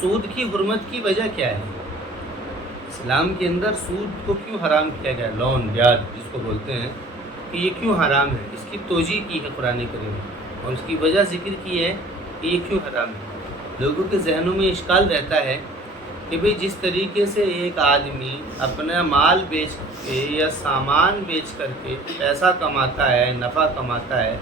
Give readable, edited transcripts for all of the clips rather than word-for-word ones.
سود کی حرمت کی وجہ کیا ہے؟ اسلام کے اندر سود کو کیوں حرام کیا گیا؟ لون، بیاج جس کو بولتے ہیں، کہ یہ کیوں حرام ہے؟ اس کی توجیہ کی ہے قرآن کریم میں، اور اس کی وجہ ذکر کی ہے کہ یہ کیوں حرام ہے۔ لوگوں کے ذہنوں میں اشکال رہتا ہے کہ بھئی جس طریقے سے ایک آدمی اپنا مال بیچ کے یا سامان بیچ کر کے پیسہ کماتا ہے، نفع کماتا ہے،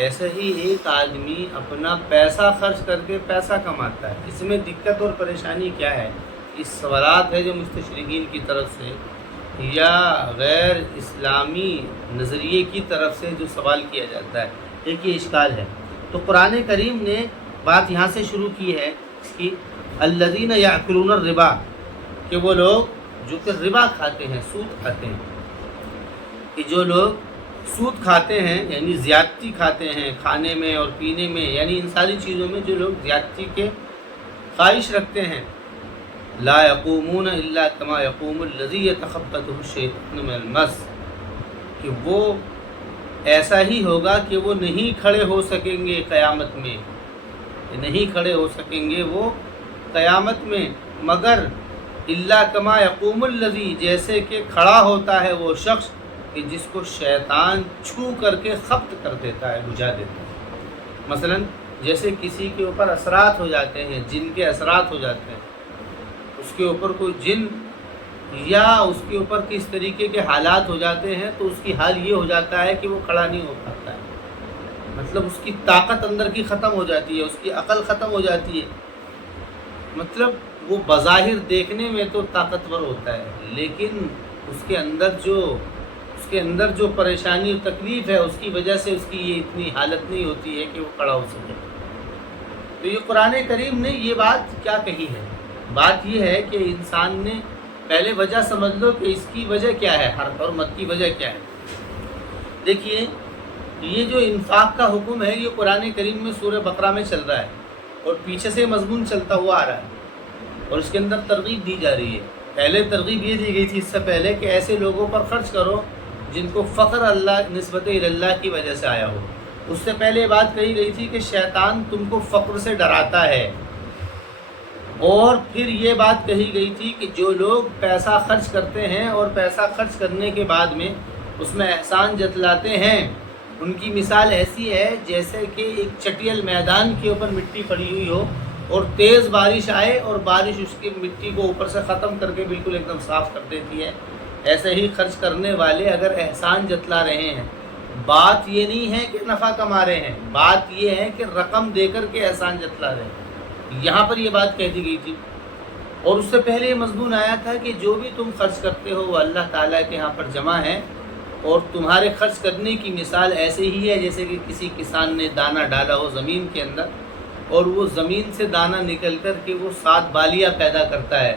ایسے ہی ایک آدمی اپنا پیسہ خرچ کر کے پیسہ کماتا ہے۔ اس میں دقت اور پریشانی کیا ہے؟ اس سوالات ہے جو مستشرقین کی طرف سے یا غیر اسلامی نظریے کی طرف سے جو سوال کیا جاتا ہے، ایک یہ اشکال ہے۔ تو قرآن کریم نے بات یہاں سے شروع کی ہے کہ الذین یأکلون الربا، کہ وہ لوگ جو کہ ربا کھاتے ہیں، سود کھاتے ہیں، کہ جو لوگ سود کھاتے ہیں یعنی زیادتی کھاتے ہیں کھانے میں اور پینے میں، یعنی ان ساری چیزوں میں جو لوگ زیادتی کے خواہش رکھتے ہیں، لا یقومون الا کما یقوم الذی یتخبطہ الشیطان من المس، کہ وہ ایسا ہی ہوگا کہ وہ نہیں کھڑے ہو سکیں گے قیامت میں، نہیں کھڑے ہو سکیں گے وہ قیامت میں، مگر الا کما یقوم الذی، جیسے کہ کھڑا ہوتا ہے وہ شخص کہ جس کو شیطان چھو کر کے خبط کر دیتا ہے، بجھا دیتا ہے۔ مثلا جیسے کسی کے اوپر اثرات ہو جاتے ہیں، جن کے اثرات ہو جاتے ہیں، اس کے اوپر کوئی جن یا اس کے اوپر کس طریقے کے حالات ہو جاتے ہیں، تو اس کی حال یہ ہو جاتا ہے کہ وہ کھڑا نہیں ہو پاتا ہے، مطلب اس کی طاقت اندر کی ختم ہو جاتی ہے، اس کی عقل ختم ہو جاتی ہے، مطلب وہ بظاہر دیکھنے میں تو طاقتور ہوتا ہے، لیکن اس کے اندر جو پریشانی اور تکلیف ہے، اس کی وجہ سے اس کی یہ اتنی حالت نہیں ہوتی ہے کہ وہ کھڑا ہو سکے۔ تو یہ قرآن کریم نے یہ بات کیا کہی ہے؟ بات یہ ہے کہ انسان نے پہلے وجہ سمجھ لو کہ اس کی وجہ کیا ہے، حرمت کی وجہ کیا ہے۔ دیکھیے یہ جو انفاق کا حکم ہے، یہ قرآن کریم میں سورہ بقرہ میں چل رہا ہے، اور پیچھے سے مضمون چلتا ہوا آ رہا ہے، اور اس کے اندر ترغیب دی جا رہی ہے۔ پہلے ترغیب یہ دی گئی تھی اس سے پہلے کہ ایسے لوگوں پر خرچ کرو جن کو فقر اللہ نسبت اللہ کی وجہ سے آیا ہو۔ اس سے پہلے بات کہی گئی تھی کہ شیطان تم کو فقر سے ڈراتا ہے، اور پھر یہ بات کہی گئی تھی کہ جو لوگ پیسہ خرچ کرتے ہیں اور پیسہ خرچ کرنے کے بعد میں اس میں احسان جتلاتے ہیں، ان کی مثال ایسی ہے جیسے کہ ایک چٹیل میدان کے اوپر مٹی پڑی ہوئی ہو اور تیز بارش آئے اور بارش اس کی مٹی کو اوپر سے ختم کر کے بالکل ایک دم صاف کر دیتی ہے۔ ایسے ہی خرچ کرنے والے اگر احسان جتلا رہے ہیں، بات یہ نہیں ہے کہ نفع کما رہے ہیں، بات یہ ہے کہ رقم دے کر کے احسان جتلا رہے ہیں، یہاں پر یہ بات کہہ دی گئی تھی۔ اور اس سے پہلے یہ مضمون آیا تھا کہ جو بھی تم خرچ کرتے ہو وہ اللہ تعالیٰ کے یہاں پر جمع ہے، اور تمہارے خرچ کرنے کی مثال ایسے ہی ہے جیسے کہ کسی کسان نے دانہ ڈالا ہو زمین کے اندر، اور وہ زمین سے دانہ نکل کر کے وہ 7 بالیاں پیدا کرتا ہے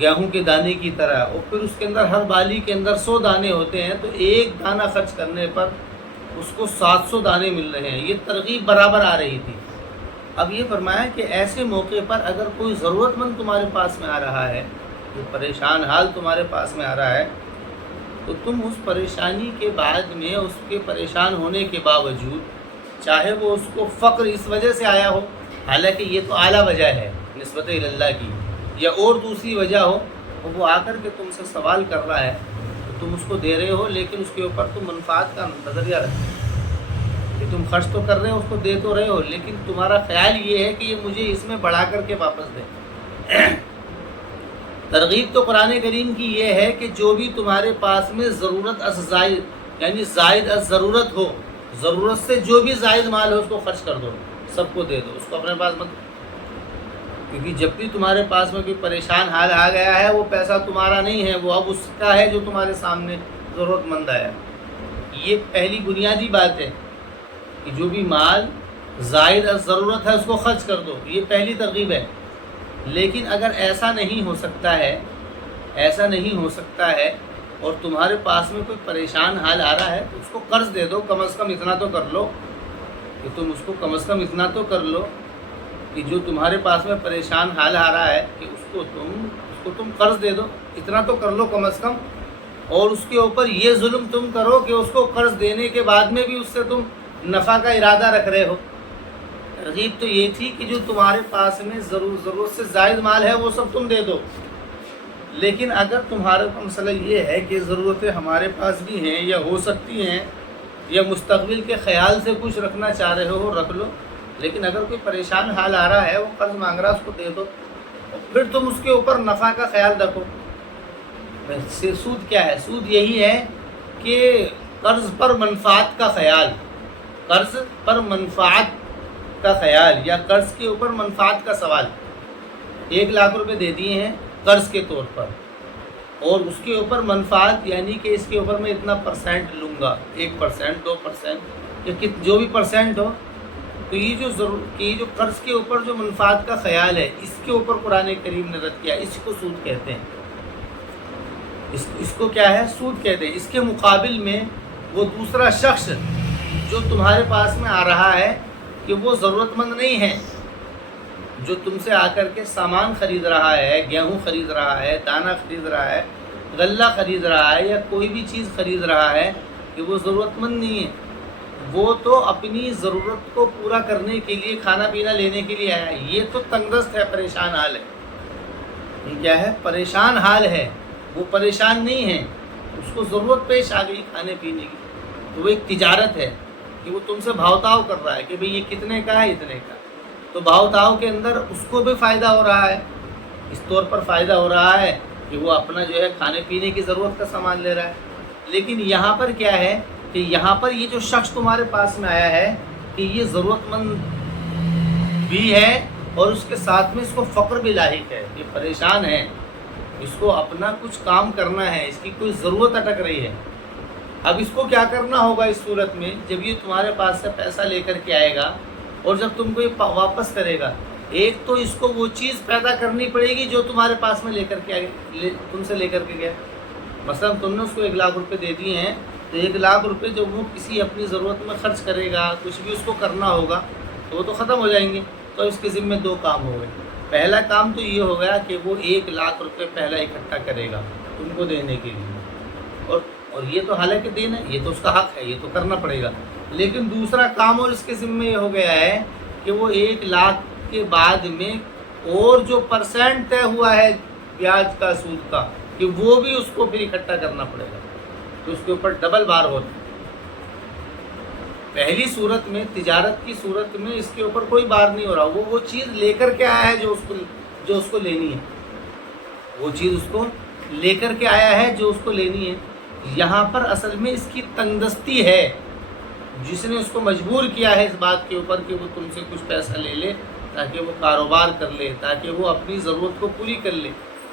گیہوں کے دانے کی طرح، اور پھر اس کے اندر ہر بالی کے اندر 100 دانے ہوتے ہیں، تو ایک دانہ خرچ کرنے پر اس کو 700 دانے مل رہے ہیں۔ یہ ترغیب برابر آ رہی تھی۔ اب یہ فرمایا کہ ایسے موقع پر اگر کوئی ضرورت مند تمہارے پاس میں آ رہا ہے، کوئی پریشان حال تمہارے پاس میں آ رہا ہے، تو تم اس پریشانی کے بعد میں اس کے پریشان ہونے کے باوجود، چاہے وہ اس کو فقر اس وجہ سے آیا ہو، حالانکہ یہ تو اعلیٰ وجہ ہے نسبت اللہ کی، یا اور دوسری وجہ ہو، اور وہ آ کر کے تم سے سوال کر رہا ہے، تو تم اس کو دے رہے ہو، لیکن اس کے اوپر تم منفعت کا نظریہ رکھتے کہ تم خرچ تو کر رہے ہو، اس کو دے تو رہے ہو، لیکن تمہارا خیال یہ ہے کہ یہ مجھے اس میں بڑھا کر کے واپس دے۔ ترغیب تو قرآن کریم کی یہ ہے کہ جو بھی تمہارے پاس میں ضرورت از زائد یعنی زائد از ضرورت ہو، ضرورت سے جو بھی زائد مال ہو اس کو خرچ کر دو، سب کو دے دو، اس کو اپنے پاس مت، کیونکہ جب بھی تمہارے پاس میں کوئی پریشان حال آ گیا ہے، وہ پیسہ تمہارا نہیں ہے، وہ اب اس کا ہے جو تمہارے سامنے ضرورت مند آیا۔ یہ پہلی بنیادی بات ہے کہ جو بھی مال زائد از ضرورت ہے اس کو خرچ کر دو، یہ پہلی ترغیب ہے۔ لیکن اگر ایسا نہیں ہو سکتا ہے اور تمہارے پاس میں کوئی پریشان حال آ رہا ہے تو اس کو قرض دے دو، کم از کم اتنا تو کر لو کہ تم اس کو کم از کم اتنا تو کر لو کہ جو تمہارے پاس میں پریشان حال آ رہا ہے کہ اس کو تم قرض دے دو، اتنا تو کر لو کم از کم۔ اور اس کے اوپر یہ ظلم تم کرو کہ اس کو قرض دینے کے بعد میں بھی اس سے تم نفع کا ارادہ رکھ رہے ہو، ترغیب تو یہ تھی کہ جو تمہارے پاس میں ضرورت سے زائد مال ہے وہ سب تم دے دو، لیکن اگر تمہارے کو مسئلہ یہ ہے کہ ضرورتیں ہمارے پاس بھی ہیں یا ہو سکتی ہیں یا مستقبل کے خیال سے کچھ رکھنا چاہ رہے ہو رکھ لو، لیکن اگر کوئی پریشان حال آ رہا ہے، وہ قرض مانگ رہا ہے، اس کو دے دو، اور پھر تم اس کے اوپر نفع کا خیال رکھو۔ سود کیا ہے؟ سود یہی ہے کہ قرض پر منفعت کا خیال، قرض پر منفعت کا خیال یا قرض کے اوپر منفعت کا سوال۔ 1,00,000 روپے دے دیے ہیں قرض کے طور پر، اور اس کے اوپر منفعت یعنی کہ اس کے اوپر میں اتنا پرسنٹ لوں گا، 1%، 2% یا جو بھی پرسنٹ ہو، تو یہ جو قرض کے اوپر جو منفعت کا خیال ہے، اس کے اوپر قرآن کریم نے رد کیا، اس کو سود کہتے ہیں۔ اس کو کیا ہے؟ سود کہتے ہیں۔ اس کے مقابل میں وہ دوسرا شخص جو تمہارے پاس میں آ رہا ہے کہ وہ ضرورت مند نہیں ہے، جو تم سے آ کر کے سامان خرید رہا ہے، گیہوں خرید رہا ہے، دانہ خرید رہا ہے، غلہ خرید رہا ہے، یا کوئی بھی چیز خرید رہا ہے، کہ وہ ضرورت مند نہیں ہے، وہ تو اپنی ضرورت کو پورا کرنے کے لیے کھانا پینا لینے کے لیے آیا ہے، یہ تو تنگ دست ہے، پریشان حال ہے۔ یہ کیا ہے؟ پریشان حال ہے، وہ پریشان نہیں ہے، اس کو ضرورت پیش آ گئی کھانے پینے کی، تو وہ ایک تجارت ہے کہ وہ تم سے بھاؤ تاؤ کر رہا ہے کہ بھئی یہ کتنے کا ہے، اتنے کا، تو بھاؤ تاؤ کے اندر اس کو بھی فائدہ ہو رہا ہے، اس طور پر فائدہ ہو رہا ہے کہ وہ اپنا جو ہے کھانے پینے کی ضرورت کا سامان لے رہا ہے۔ لیکن یہاں پر کیا ہے کہ یہاں پر یہ جو شخص تمہارے پاس میں آیا ہے کہ یہ ضرورت مند بھی ہے، اور اس کے ساتھ میں اس کو فقر بھی لاحق ہے، یہ پریشان ہے، اس کو اپنا کچھ کام کرنا ہے، اس کی کوئی ضرورت اٹک رہی ہے۔ اب اس کو کیا کرنا ہوگا اس صورت میں؟ جب یہ تمہارے پاس سے پیسہ لے کر کے آئے گا اور جب تم کو یہ واپس کرے گا، ایک تو اس کو وہ چیز پیدا کرنی پڑے گی جو تمہارے پاس میں تم سے لے کر کے گیا۔ مثلا تم نے اس کو 1,00,000 روپے دے دیے ہیں، تو 1,00,000 روپے جب وہ کسی اپنی ضرورت میں خرچ کرے گا، کچھ بھی اس کو کرنا ہوگا، تو وہ تو ختم ہو جائیں گے۔ تو اس کے ذمہ 2 کام ہو گئے۔ پہلا کام تو یہ ہو گیا کہ وہ 1,00,000 روپے پہلا اکٹھا کرے گا تم کو دینے کے لیے، اور یہ تو حالانکہ دینا ہے، یہ تو اس کا حق ہے، یہ تو کرنا پڑے گا۔ لیکن دوسرا کام اور اس کے ذمہ یہ ہو گیا ہے کہ وہ 1,00,000 کے بعد میں اور جو پرسنٹ طے ہوا ہے بیاج کا، سود کا، کہ وہ بھی اس کو پھر اکٹھا کرنا پڑے گا، تو اس کے اوپر ڈبل بار ہوتا ہے۔ پہلی صورت میں، تجارت کی صورت میں، اس کے اوپر کوئی بار نہیں ہو رہا، وہ چیز لے کر کے آیا ہے جو اس کو لینی ہے، وہ چیز اس کو لے کر کے آیا ہے جو اس کو لینی ہے۔ یہاں پر اصل میں اس کی تنگ دستی ہے، جس نے اس کو مجبور کیا ہے اس بات کے اوپر کہ وہ تم سے کچھ پیسہ لے لے تاکہ وہ کاروبار کر لے، تاکہ وہ اپنی ضرورت کو پوری کر لے،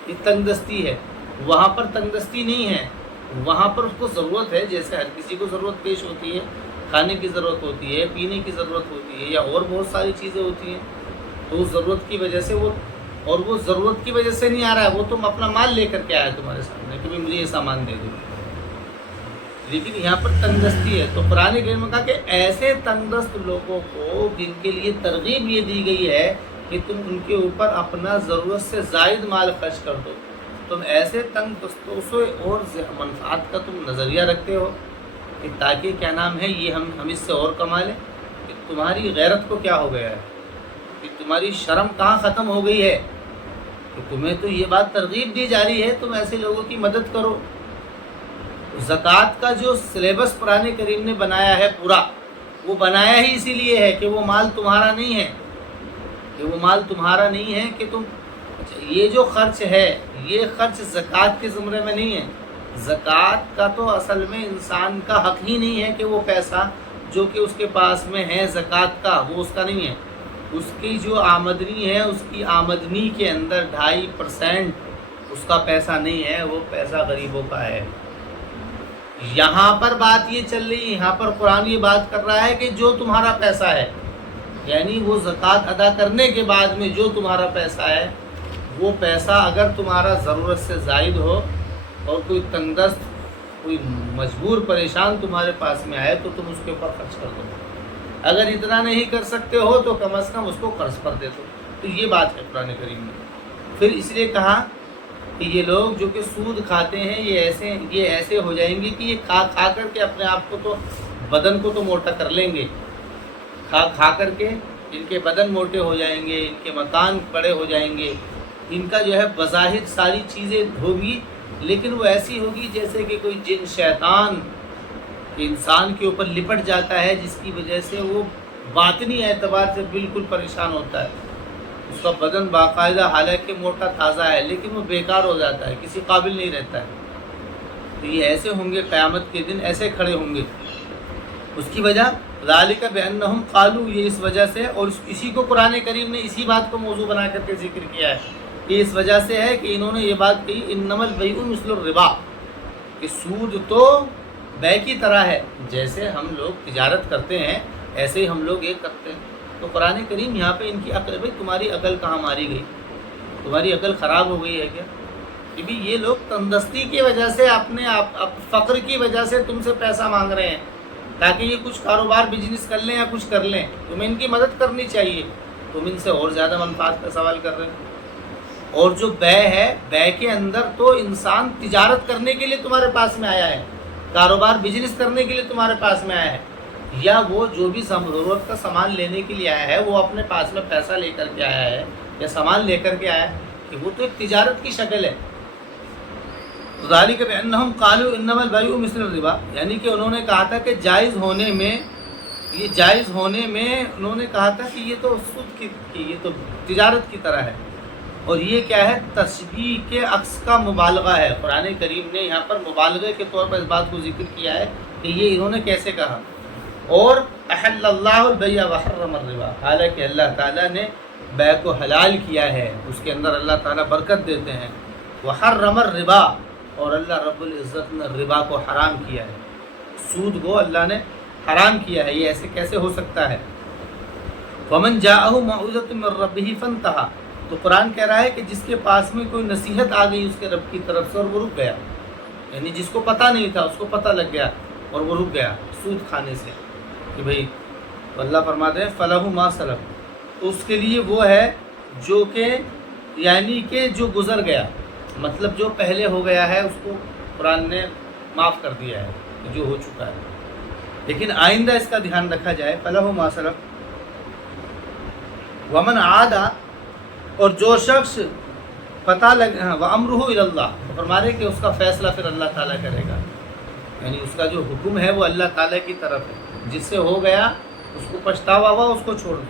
یہ تنگ دستی ہے۔ وہاں پر تنگ دستی نہیں ہے، وہاں پر اس کو ضرورت ہے، جیسے ہر کسی کو ضرورت پیش ہوتی ہے، کھانے کی ضرورت ہوتی ہے، پینے کی ضرورت ہوتی ہے، یا اور بہت ساری چیزیں ہوتی ہیں، تو اس ضرورت کی وجہ سے وہ ضرورت کی وجہ سے نہیں آ رہا ہے، وہ تم اپنا مال لے کر کے آیا تمہارے سامنے کہ مجھے یہ سامان دے دو، لیکن یہاں پر تنگ دستی ہے۔ تو قرآن کریم میں کہا کہ ایسے تنگ دست لوگوں کو جن کے لیے ترغیب یہ دی گئی ہے کہ تم ان کے اوپر اپنا ضرورت سے زائد مال خرچ کر دو، تم ایسے تنگ دستوں سے اور منفعت کا تم نظریہ رکھتے ہو کہ تاکہ کیا نام ہے یہ ہم اس سے اور کما لیں، کہ تمہاری غیرت کو کیا ہو گیا ہے، کہ تمہاری شرم کہاں ختم ہو گئی ہے، کہ تمہیں تو یہ بات ترغیب دی جا رہی ہے تم ایسے لوگوں کی مدد کرو۔ زکوٰۃ کا جو سلیبس قرآن کریم نے بنایا ہے پورا، وہ بنایا ہی اسی لیے ہے کہ وہ مال تمہارا نہیں ہے، کہ وہ مال تمہارا نہیں ہے، کہ تم یہ جو خرچ ہے، یہ خرچ زکوٰۃ کے زمرے میں نہیں ہے۔ زکوٰۃ کا تو اصل میں انسان کا حق ہی نہیں ہے کہ وہ پیسہ جو کہ اس کے پاس میں ہے زکوٰۃ کا، وہ اس کا نہیں ہے۔ اس کی جو آمدنی ہے، اس کی آمدنی کے اندر 2.5% اس کا پیسہ نہیں ہے، وہ پیسہ غریبوں کا ہے۔ یہاں پر بات یہ چل رہی ہے، یہاں پر قرآن یہ بات کر رہا ہے کہ جو تمہارا پیسہ ہے، یعنی وہ زکوٰۃ ادا کرنے کے بعد میں جو تمہارا پیسہ ہے، وہ پیسہ اگر تمہارا ضرورت سے زائد ہو اور کوئی تنگ دست، کوئی مجبور پریشان تمہارے پاس میں آئے، تو تم اس کے اوپر خرچ کر دو۔ اگر اتنا نہیں کر سکتے ہو تو کم از کم اس کو قرض پر دے دو۔ تو یہ بات ہے قرآن کریم میں۔ پھر اس لیے کہا کہ یہ لوگ جو کہ سود کھاتے ہیں، یہ ایسے ہو جائیں گے کہ یہ کھا کر کے اپنے آپ کو تو بدن کو تو موٹا کر لیں گے، کھا کر کے ان کے بدن موٹے ہو جائیں گے، ان کے مکان بڑے ہو جائیں گے، ان کا جو ہے بظاہر ساری چیزیں ہوگی، لیکن وہ ایسی ہوگی جیسے کہ کوئی جن شیطان انسان کے اوپر لپٹ جاتا ہے، جس کی وجہ سے وہ باطنی اعتبار سے بالکل پریشان ہوتا ہے. اس کا بدن باقاعدہ حالانکہ موٹا تازہ ہے، لیکن وہ بیکار ہو جاتا ہے، کسی قابل نہیں رہتا ہے. تو یہ ایسے ہوں گے قیامت کے دن، ایسے کھڑے ہوں گے. اس کی وجہ ذالک بانہم قالوا، یہ اس وجہ سے، اور اسی کو قرآن کریم نے اسی بات کو موضوع بنا کر کے ذکر کیا ہے کہ اس وجہ سے ہے کہ انہوں نے یہ بات کہی انما البیع مثل الربا، کہ سود تو بے کی طرح ہے، جیسے ہم لوگ تجارت کرتے ہیں ایسے ہی ہم لوگ یہ کرتے ہیں. تو قرآن کریم یہاں پہ ان کی عقل، بھائی تمہاری عقل کہاں ماری گئی؟ تمہاری عقل خراب ہو گئی ہے کیا؟ کہ بھی یہ لوگ تندرستی کی وجہ سے، اپنے فقر کی وجہ سے تم سے پیسہ مانگ رہے ہیں تاکہ یہ کچھ کاروبار بزنس کر لیں یا کچھ کر لیں. تمہیں ان کی مدد کرنی چاہیے، تم ان سے اور زیادہ منفعت کا سوال کر رہے ہیں. اور جو بے ہے، بے کے اندر تو انسان تجارت کرنے کے لیے تمہارے پاس میں آیا ہے، کاروبار بزنس کرنے کے لیے تمہارے پاس میں آیا ہے، یا وہ جو بھی ضرورت کا سامان لینے کے لیے آیا ہے وہ اپنے پاس میں پیسہ لے کر کے آیا ہے یا سامان لے کر کے آیا ہے، کہ وہ تو ایک تجارت کی شکل ہے. ذالک بانہم قالوا انما البیع مثل الربا، یعنی کہ انہوں نے کہا تھا کہ جائز ہونے میں، یہ جائز ہونے میں انہوں نے کہا تھا کہ یہ تو سود کی، یہ تو تجارت کی طرح ہے. اور یہ کیا ہے؟ تشبیہ کے عکس کا مبالغہ ہے. قرآن کریم نے یہاں پر مبالغے کے طور پر اس بات کو ذکر کیا ہے کہ یہ انہوں نے کیسے کہا. اور احل اللہ البیع وحرم الربا، حالانکہ اللہ تعالیٰ نے بیع کو حلال کیا ہے، اس کے اندر اللہ تعالیٰ برکت دیتے ہیں. وحرم الربا، اور اللہ رب العزت نے ربا کو حرام کیا ہے، سود کو اللہ نے حرام کیا ہے. یہ ایسے کیسے ہو سکتا ہے؟ ومن جاءہ موعظۃ من ربہ فانتہی، تو قرآن کہہ رہا ہے کہ جس کے پاس میں کوئی نصیحت آ گئی اس کے رب کی طرف سے اور وہ رک گیا، یعنی جس کو پتہ نہیں تھا اس کو پتہ لگ گیا اور وہ رک گیا سود کھانے سے، کہ بھئی اللہ فرماتے ہیں فَلَهُ مَا سَلَفَ، تو اس کے لیے وہ ہے جو کہ یعنی کہ جو گزر گیا، مطلب جو پہلے ہو گیا ہے اس کو قرآن نے معاف کر دیا ہے، جو ہو چکا ہے. لیکن آئندہ اس کا دھیان رکھا جائے. فَلَهُ مَا سَلَفَ وَمَنْ عَادَ، اور جو شخص پتہ لگ وَأَمْرُهُ إِلَى اللَّهِ، فرمانے کہ اس کا فیصلہ پھر اللہ تعالیٰ کرے گا، یعنی اس کا جو حکم ہے وہ اللہ تعالیٰ کی طرف ہے. جس سے ہو گیا اس کو پچھتاوا ہوا اس کو چھوڑ دو،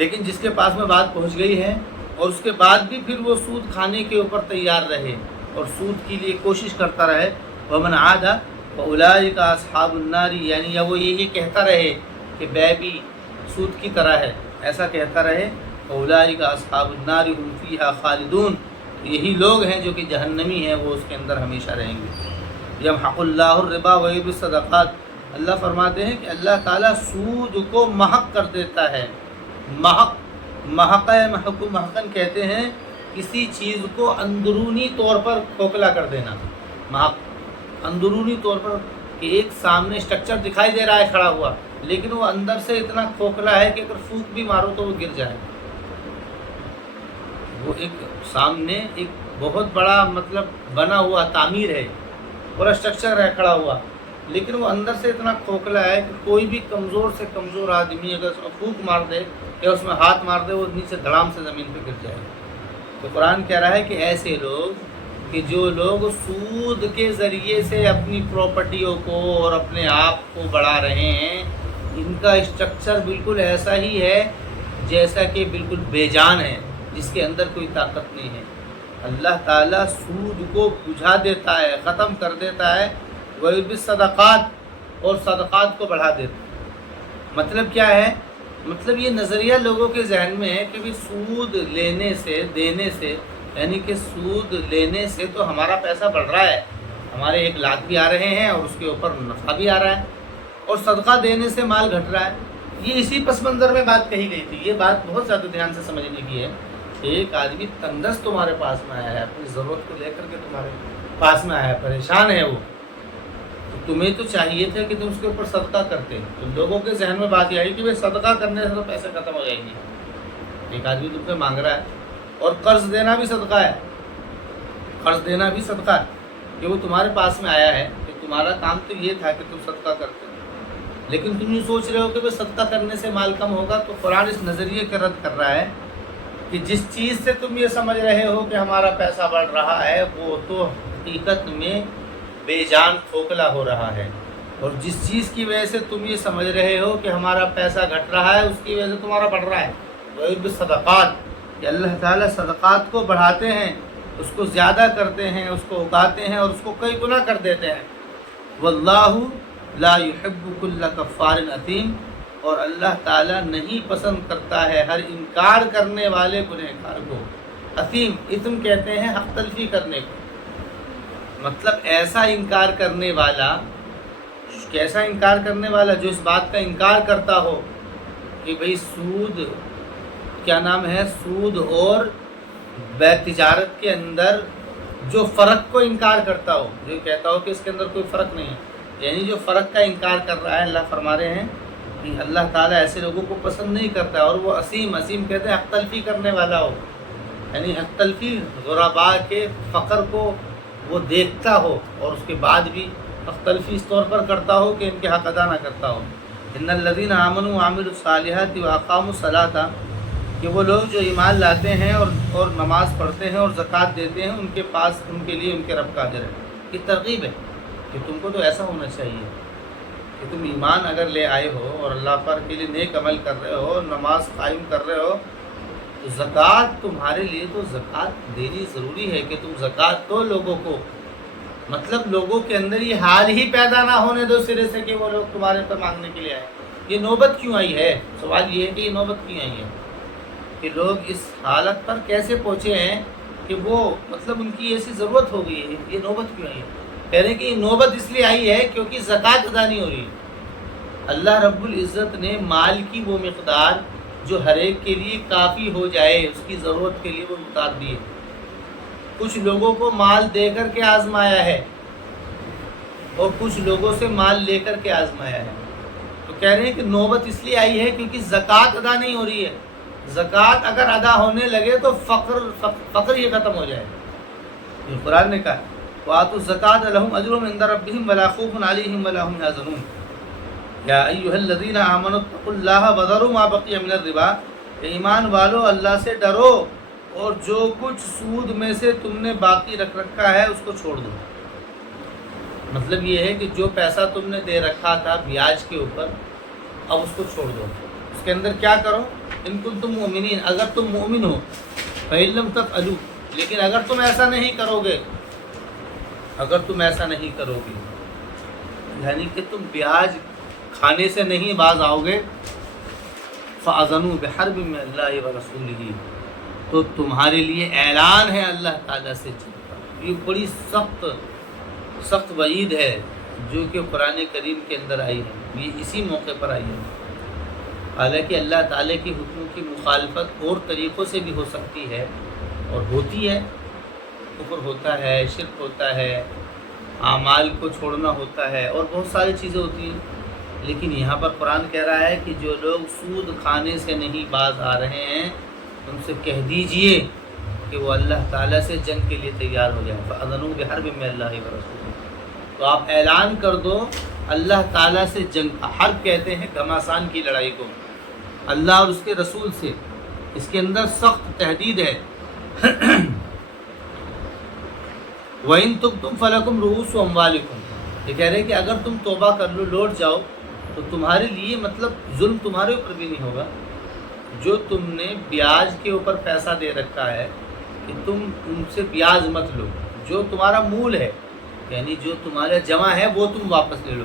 لیکن جس کے پاس میں بات پہنچ گئی ہے اور اس کے بعد بھی پھر وہ سود کھانے کے اوپر تیار رہے اور سود کے لیے کوشش کرتا رہے، وَمَنْ عَادَ فَأُولَٰئِكَ أَصْحَابُ النَّارِ، یعنی یا وہ یہی کہتا رہے کہ بیع بھی سود کی طرح ہے، ایسا کہتا رہے، فَأُولَٰئِكَ أَصْحَابُ النَّارِ هُمْ فِيهَا خَالِدُونَ، یہی لوگ ہیں جو کہ جہنمی ہیں، وہ اس کے اندر ہمیشہ رہیں گے. يَمْحَقُ اللَّهُ الرِّبَا وَيُرْبِي الصَّدَقَاتِ، اللہ فرماتے ہیں کہ اللہ تعالیٰ سود کو محق کر دیتا ہے. محق محقن کہتے ہیں کسی چیز کو اندرونی طور پر کھوکھلا کر دینا. محق اندرونی طور پر کہ ایک سامنے اسٹرکچر دکھائی دے رہا ہے کھڑا ہوا، لیکن وہ اندر سے اتنا کھوکھلا ہے کہ اگر پھونک بھی مارو تو وہ گر جائے. وہ ایک سامنے ایک بہت بڑا مطلب بنا ہوا تعمیر ہے، پورا اسٹرکچر ہے کھڑا ہوا، لیکن وہ اندر سے اتنا کھوکھلا ہے کہ کوئی بھی کمزور سے کمزور آدمی اگر اس کو پھونک مار دے یا اس میں ہاتھ مار دے وہ نیچے دھڑام سے زمین پہ گر جائے. تو قرآن کہہ رہا ہے کہ ایسے لوگ کہ جو لوگ سود کے ذریعے سے اپنی پراپرٹیوں کو اور اپنے آپ کو بڑھا رہے ہیں، ان کا اسٹرکچر بالکل ایسا ہی ہے جیسا کہ بالکل بے جان ہے، جس کے اندر کوئی طاقت نہیں ہے. اللہ تعالیٰ سود کو بجھا دیتا ہے، ختم کر دیتا ہے، وَيُرْبِي الصَّدَقَاتِ، اور صدقات کو بڑھا دیتا ہے. مطلب کیا ہے؟ مطلب یہ نظریہ لوگوں کے ذہن میں ہے کہ بھی سود لینے سے دینے سے، یعنی کہ سود لینے سے تو ہمارا پیسہ بڑھ رہا ہے، ہمارے 1 لاکھ بھی آ رہے ہیں اور اس کے اوپر نفع بھی آ رہا ہے، اور صدقہ دینے سے مال گھٹ رہا ہے. یہ اسی پس منظر میں بات کہی گئی تھی. یہ بات بہت زیادہ دھیان سے سمجھنے کی ہے. ایک آدمی تندرست تمہارے پاس میں آیا ہے، اپنی ضرورت کو لے کر کے تمہارے پاس میں آیا ہے، پریشان ہے وہ، تو تمہیں تو چاہیے تھا کہ تم اس کے اوپر صدقہ کرتے. تو لوگوں کے ذہن میں بات یہ آئی کہ بھائی صدقہ کرنے سے تو پیسے ختم ہو جائیں گے. ایک آدمی تم سے مانگ رہا ہے، اور قرض دینا بھی صدقہ ہے، قرض دینا بھی صدقہ ہے، کہ وہ تمہارے پاس میں آیا ہے کہ تمہارا کام تو یہ تھا کہ تم صدقہ کرتے، لیکن تم یہ سوچ رہے ہو کہ صدقہ کرنے سے مال کم ہوگا، تو قرآن اس نظریے کا رد کر رہا ہے کہ جس چیز سے تم یہ سمجھ رہے ہو کہ ہمارا پیسہ بڑھ رہا ہے، وہ تو حقیقت میں بے جان کھوکھلا ہو رہا ہے، اور جس چیز کی وجہ سے تم یہ سمجھ رہے ہو کہ ہمارا پیسہ گھٹ رہا ہے، اس کی وجہ سے تمہارا بڑھ رہا ہے۔ وَيُرْبِ الصَّدَقَاتِ، کہ اللہ تعالیٰ صدقات کو بڑھاتے ہیں، اس کو زیادہ کرتے ہیں، اس کو اگاتے ہیں اور اس کو کئی گنا کر دیتے ہیں۔ وَاللَّهُ لَا يُحِبُّ كُلَّ كَفَّارٍ أَثِيمٍ، اور اللہ تعالیٰ نہیں پسند کرتا ہے ہر انکار کرنے والے گنہگار کو۔ اثیم، اثم کہتے ہیں حق تلفی کرنے کو، مطلب ایسا انکار کرنے والا، کیسا انکار کرنے والا؟ جو اس بات کا انکار کرتا ہو کہ بھئی سود، کیا نام ہے، سود اور بے تجارت کے اندر جو فرق کو انکار کرتا ہو، جو کہتا ہو کہ اس کے اندر کوئی فرق نہیں ہے، یعنی جو فرق کا انکار کر رہا ہے، اللہ فرما رہے ہیں کہ اللہ تعالیٰ ایسے لوگوں کو پسند نہیں کرتا ہے، اور وہ اسیم، اسیم کہتے ہیں حق تلفی کرنے والا ہو، یعنی حق تلفی، غرباء کے فقر کو وہ دیکھتا ہو اور اس کے بعد بھی حق تلفی اس طور پر کرتا ہو کہ ان کے حق ادا نہ کرتا ہو۔ ان الذین آمنوا وعملوا الصالحات واقاموا الصلاۃ، کہ وہ لوگ جو ایمان لاتے ہیں اور نماز پڑھتے ہیں اور زکوٰۃ دیتے ہیں، ان کے پاس ان کے لیے ان کے رب کا اجر ہے۔ یہ ترغیب ہے کہ تم کو تو ایسا ہونا چاہیے کہ تم ایمان اگر لے آئے ہو اور اللہ پر کے لیے نیک عمل کر رہے ہو، نماز قائم کر رہے ہو، تو زکوٰۃ تمہارے لیے تو زکوٰۃ دینی ضروری ہے کہ تم زکوٰۃ دو لوگوں کو، مطلب لوگوں کے اندر یہ حال ہی پیدا نہ ہونے دو سرے سے کہ وہ لوگ تمہارے پر مانگنے کے لیے آئے۔ یہ نوبت کیوں آئی ہے؟ سوال یہ ہے کہ یہ نوبت کیوں آئی ہے، کہ لوگ اس حالت پر کیسے پہنچے ہیں کہ وہ مطلب ان کی ایسی ضرورت ہو گئی ہے، یہ نوبت کیوں آئی ہے؟ کہہ رہے ہیں کہ یہ نوبت اس لیے آئی ہے کیونکہ زکوٰۃ ادا نہیں ہو رہی ہے۔ اللہ رب العزت نے مال کی وہ مقدار جو ہر ایک کے لیے کافی ہو جائے، اس کی ضرورت کے لیے وہ بتا دی ہے۔ کچھ لوگوں کو مال دے کر کے آزمایا ہے اور کچھ لوگوں سے مال لے کر کے آزمایا ہے، تو کہہ رہے ہیں کہ نوبت اس لیے آئی ہے کیونکہ زکوٰۃ ادا نہیں ہو رہی ہے۔ زکوٰۃ اگر ادا ہونے لگے تو فقر یہ ختم ہو جائے۔ یہ قرآن نے کہا وَآتُوا الزَّكَاةَ لَهُمْ أَجْرُهُمْ عِندَ رَبِّهِمْ وَلَا خَوْفٌ عَلَيْهِمْ وَلَا هُمْ يَحْزَنُونَ يَا أَيُّهَا الَّذِينَ آمَنُوا اتَّقُوا اللَّهَ وَذَرُوا مَا بَقِيَ مِنَ الرِّبَا، کہ ایمان والو اللہ سے ڈرو اور جو کچھ سود میں سے تم نے باقی رکھ رکھا ہے اس کو چھوڑ دو۔ مطلب یہ ہے کہ جو پیسہ تم نے دے رکھا تھا بیاج کے اوپر، اب اس کو چھوڑ دو، اس کے اندر کیا کرو، ان کنتم مؤمنین، اگر تم مومن ہو، فإن لم تفعلوا، لیکن اگر تم ایسا نہیں کرو گے، اگر تم ایسا نہیں کرو گے، یعنی کہ تم بیاج کھانے سے نہیں باز آؤ گے، فَأَذَنُوا بِحَرْبٍ مِّنَ اللَّهِ وَرَسُولِهِ، تو تمہارے لیے اعلان ہے اللہ تعالیٰ سے جنگ کا۔ یہ بڑی سخت وعید ہے جو کہ قرآن کریم کے اندر آئی ہے، یہ اسی موقع پر آئی ہے۔ حالانکہ اللہ تعالیٰ کی حکم کی مخالفت اور طریقوں سے بھی ہو سکتی ہے اور ہوتی ہے، کفر ہوتا ہے، شرک ہوتا ہے، اعمال کو چھوڑنا ہوتا ہے اور بہت ساری چیزیں ہوتی ہیں، لیکن یہاں پر قرآن کہہ رہا ہے کہ جو لوگ سود کھانے سے نہیں باز آ رہے ہیں ان سے کہہ دیجئے کہ وہ اللہ تعالیٰ سے جنگ کے لیے تیار ہو جائیں۔ فَأَذَنُوا بِحَرْبٍ مِّنَ اللَّهِ وَرَسُولِهِ، تو آپ اعلان کر دو اللہ تعالیٰ سے جنگ۔ حرب کہتے ہیں گھماسان کی لڑائی کو، اللہ اور اس کے رسول سے، اس کے اندر سخت تحدید ہے۔ وَإِن تُبْتُمْ فَلَكُمْ رُءُوسُ أَمْوَالِكُمْ، یہ کہہ رہے ہیں کہ اگر تم توبہ کر لو، لوٹ جاؤ، تو تمہارے لیے مطلب ظلم تمہارے اوپر بھی نہیں ہوگا۔ جو تم نے بیاج کے اوپر پیسہ دے رکھا ہے کہ تم ان سے بیاج مت لو، جو تمہارا مول ہے یعنی جو تمہارا جمع ہے وہ تم واپس لے لو،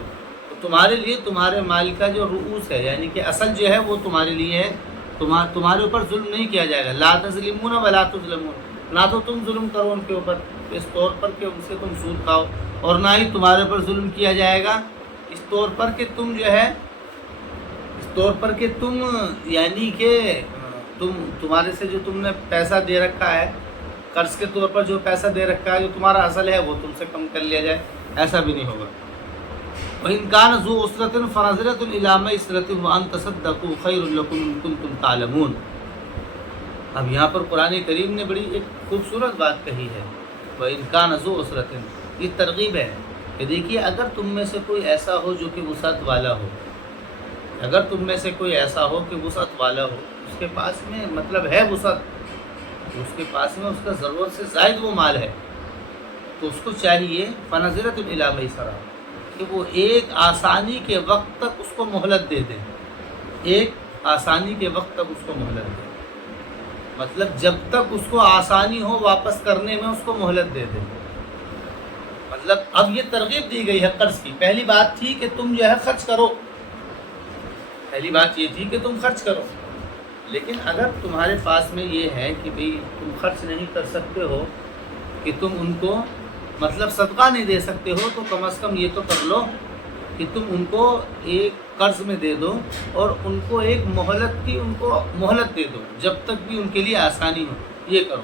تو تمہارے لیے تمہارے مال کا جو رؤوس ہے یعنی کہ اصل جو ہے وہ تمہارے لیے ہے، تمہارے اوپر ظلم نہیں کیا جائے گا۔ لا تظلمون ولا تظلمون، نہ تو تم ظلم کرو ان کے اوپر اس طور پر کہ ان سے تم سود کھاؤ، اور نہ ہی تمہارے اوپر ظلم کیا جائے گا اس طور پر کہ تم جو ہے، اس طور پر کہ تم یعنی کہ تمہارے سے جو تم نے پیسہ دے رکھا ہے قرض کے طور پر، جو پیسہ دے رکھا ہے جو تمہارا اصل ہے وہ تم سے کم کر لیا جائے، ایسا بھی نہیں ہوگا۔ وَإِن كَانَ ذُو عُسْرَةٍ فَنَظِرَةٌ إِلَىٰ مَيْسَرَةٍ وَأَن تَصَدَّقُوا خَيْرٌ لَكُمْ إِن كُنتُمْ تَعْلَمُونَ۔ اب یہاں پر قرآن کریم نے بڑی ایک خوبصورت بات کہی ہے، وَإِن كَانَ ذُو عُسْرَةٍ، یہ ترغیب ہے کہ دیکھیے اگر تم میں سے کوئی ایسا ہو جو کہ وسعت والا ہو، اگر تم میں سے کوئی ایسا ہو کہ وسعت والا ہو، اس کے پاس میں مطلب ہے وسعت، اس کے پاس میں اس کا ضرورت سے زائد وہ مال ہے، تو اس کو چاہیے فنظرۃ الی میسرہ کہ وہ ایک آسانی کے وقت تک اس کو مہلت دے دیں، ایک آسانی کے وقت تک اس کو مہلت دے، مطلب جب تک اس کو آسانی ہو واپس کرنے میں اس کو مہلت دے دیں۔ مطلب اب یہ ترغیب دی گئی ہے قرض کی۔ پہلی بات تھی کہ تم جو ہے خرچ کرو، پہلی بات یہ تھی کہ تم خرچ کرو، لیکن اگر تمہارے پاس میں یہ ہے کہ بھئی تم خرچ نہیں کر سکتے ہو، کہ تم ان کو مطلب صدقہ نہیں دے سکتے ہو، تو کم از کم یہ تو کر لو کہ تم ان کو ایک قرض میں دے دو اور ان کو ایک مہلت دے دو جب تک بھی ان کے لیے آسانی ہو، یہ کرو۔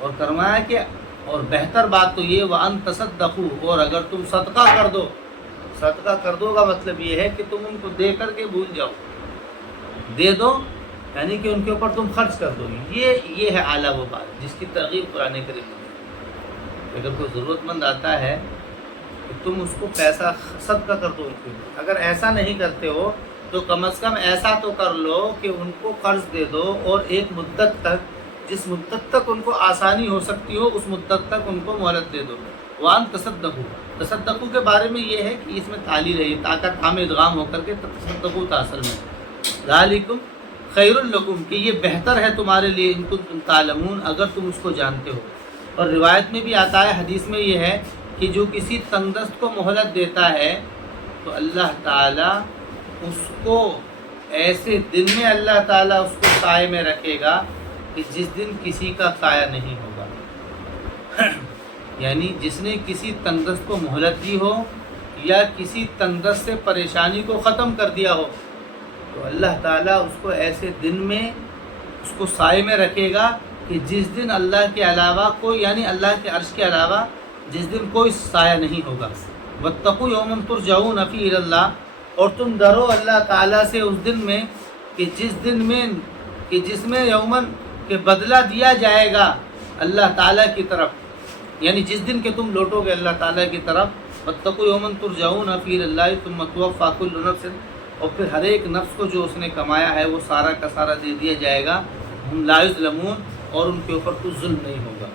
اور فرمایا کہ اور بہتر بات تو یہ وَأَن تَصَدَّقُوا، اور اگر تم صدقہ کر دو، صدقہ کر دو کا مطلب یہ ہے کہ تم ان کو دے کر کے بھول جاؤ، دے دو یعنی کہ ان کے اوپر تم خرچ کر دو، یہ ہے اعلیٰ وہ بات جس کی ترغیب قرآن کریم میں ہے۔ اگر کوئی ضرورت مند آتا ہے کہ تم اس کو پیسہ صدقہ کر دو ان کو، اگر ایسا نہیں کرتے ہو تو کم از کم ایسا تو کر لو کہ ان کو قرض دے دو اور ایک مدت تک، جس مدت تک ان کو آسانی ہو سکتی ہو اس مدت تک ان کو مہلت دے دو۔ وَأَن تَصَدَّقُوا، تصدقوا کے بارے میں یہ ہے کہ اس میں تعلیل ہے، یہ طاقت تام ادغام ہو کر کے تصدقوا تھا اصل میں، ذالکم خیر لکم، کہ یہ بہتر ہے تمہارے لیے ان کو تم تعلمون، اگر تم اس کو جانتے ہو۔ اور روایت میں بھی آتا ہے، حدیث میں یہ ہے کہ جو کسی تنگدست کو مہلت دیتا ہے تو اللہ تعالیٰ اس کو ایسے دن میں اللہ تعالیٰ اس کو سائے میں رکھے گا کہ جس دن کسی کا سایہ نہیں ہوگا۔ یعنی جس نے کسی تنگدست کو مہلت دی ہو یا کسی تنگدست سے پریشانی کو ختم کر دیا ہو تو اللہ تعالیٰ اس کو ایسے دن میں اس کو سائے میں رکھے گا کہ جس دن اللہ کے علاوہ کوئی، یعنی اللہ کے عرش کے علاوہ جس دن کوئی سایہ نہیں ہوگا۔ واتقوا یوما ترجعون فیہ الی اللہ، اور تم ڈرو اللہ تعالیٰ سے اس دن میں کہ جس میں یومن کہ بدلہ دیا جائے گا اللہ تعالیٰ کی طرف، یعنی جس دن کہ تم لوٹو گے اللہ تعالیٰ کی طرف۔ واتقوا یوما ترجعون فیہ الی اللہ ثم توفی کل نفس، اور پھر ہر ایک نفس کو جو اس نے کمایا ہے وہ سارا کا سارا دے دیا جائے گا، ہم لا یظلمون، اور ان کے اوپر کچھ ظلم نہیں ہوگا۔